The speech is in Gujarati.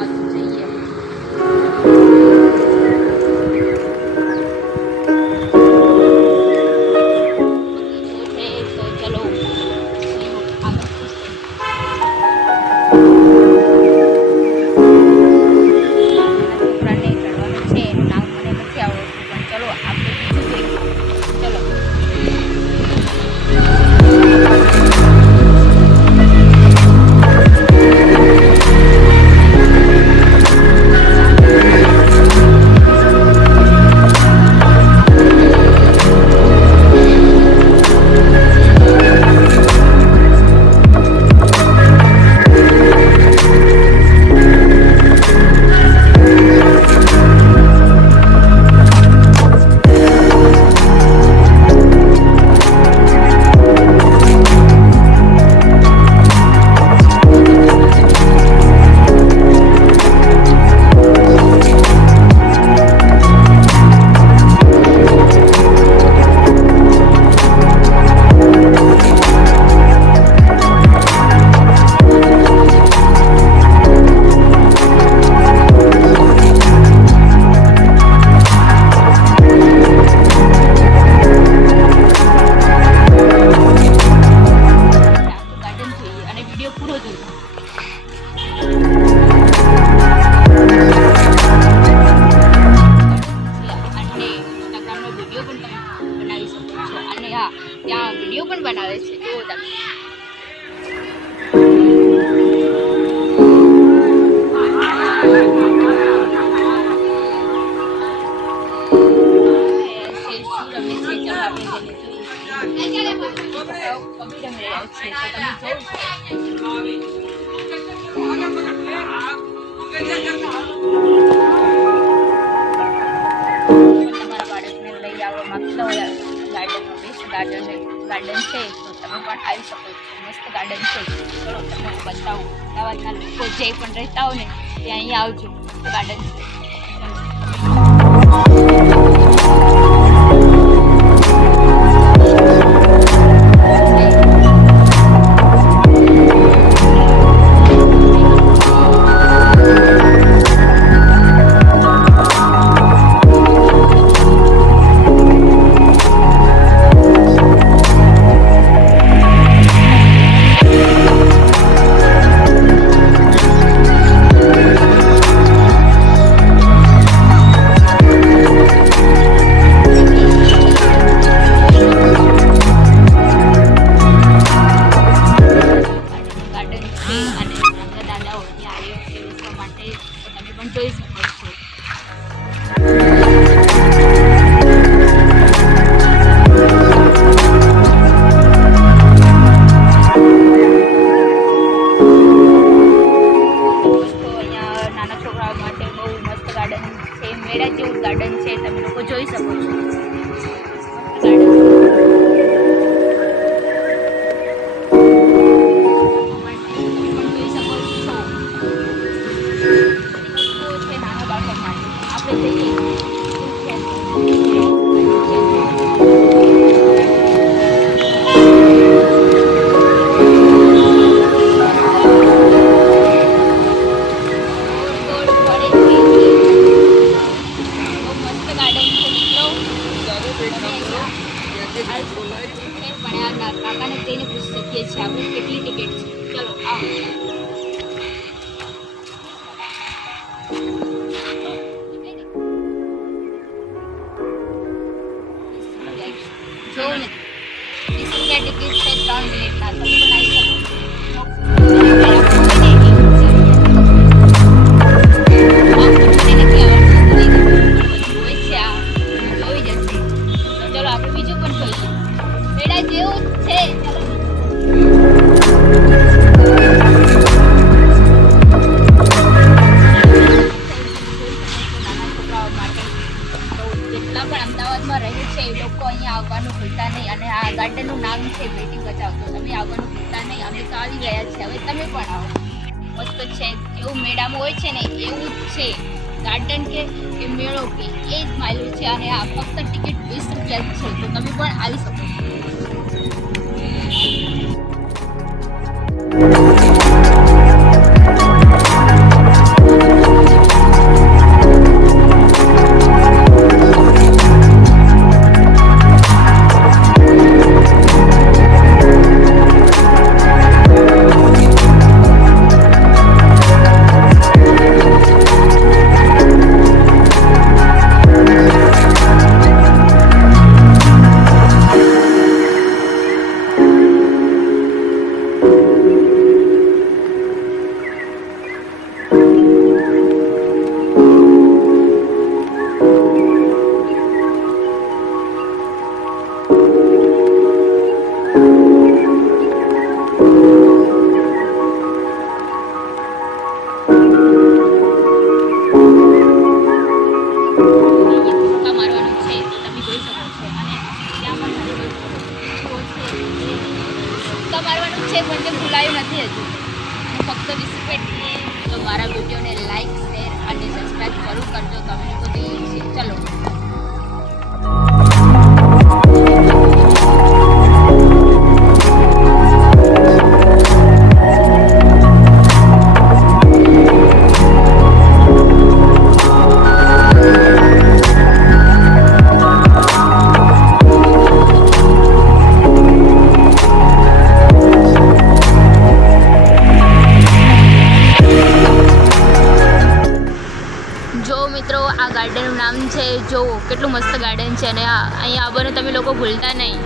જઈએ. ત્યાં વિડીયો પણ બનાવે છે. જુઓ તમે. ગાર્ડન છે તો તમે પણ આવી શકો છો. મસ્ત ગાર્ડન છે. ચલો તમને બતાવું. અમદાવાદના લોકો જે પણ રહેતા હોય ને તે અહીંયા આવજો. ગાર્ડન છે. મેળા જેવું ગાર્ડન છે. તમે લોકો જોઈ શકો છો. કાકાને જઈને પૂછી શકીએ છીએ આપણે કેટલી ટિકિટ છે. ચલો આવો. જોઉં ને 20 રૂપિયા ટિકિટ છે. 3 મિનિટના તમે પણ આવી શકો. અમદાવાદમાં રહે છે એ લોકો અહીંયા આવવાનું ભૂલતા નહીં. અને આ ગાર્ડનનું નામ છે બેટી બચાવ. તો તમે આવવાનું ભૂલતા નહીં. અમે તો આવી ગયા છે. હવે તમે પણ આવો. મસ્ત છે. જેવું મેળામાં હોય છે ને એવું જ છે ગાર્ડન કે એ મેળો કે એ જ માયલું છે. અને આ ફક્ત ટિકિટ 20 રૂપિયા છે. તો તમે પણ આવી શકો છો. અને ત્યાં પણ ઘણી વસ્તુઓ છે જે ભૂક્કા મારવાનું છે પણ તે ભૂલાયું નથી હજુ. હું ફક્ત રિસ્પેક્ટ તો મારા વિડીયોને લાઈક શેર અને સબસ્ક્રાઈબ જરૂર કરજો. તમે લોકો જોઈએ છે ચલો. જો મિત્રો આ ગાર્ડનનું નામ છે, જો કેટલું મસ્ત ગાર્ડન છે અને અહીંયા આવવાનું તમે લોકો ભૂલતા નહીં.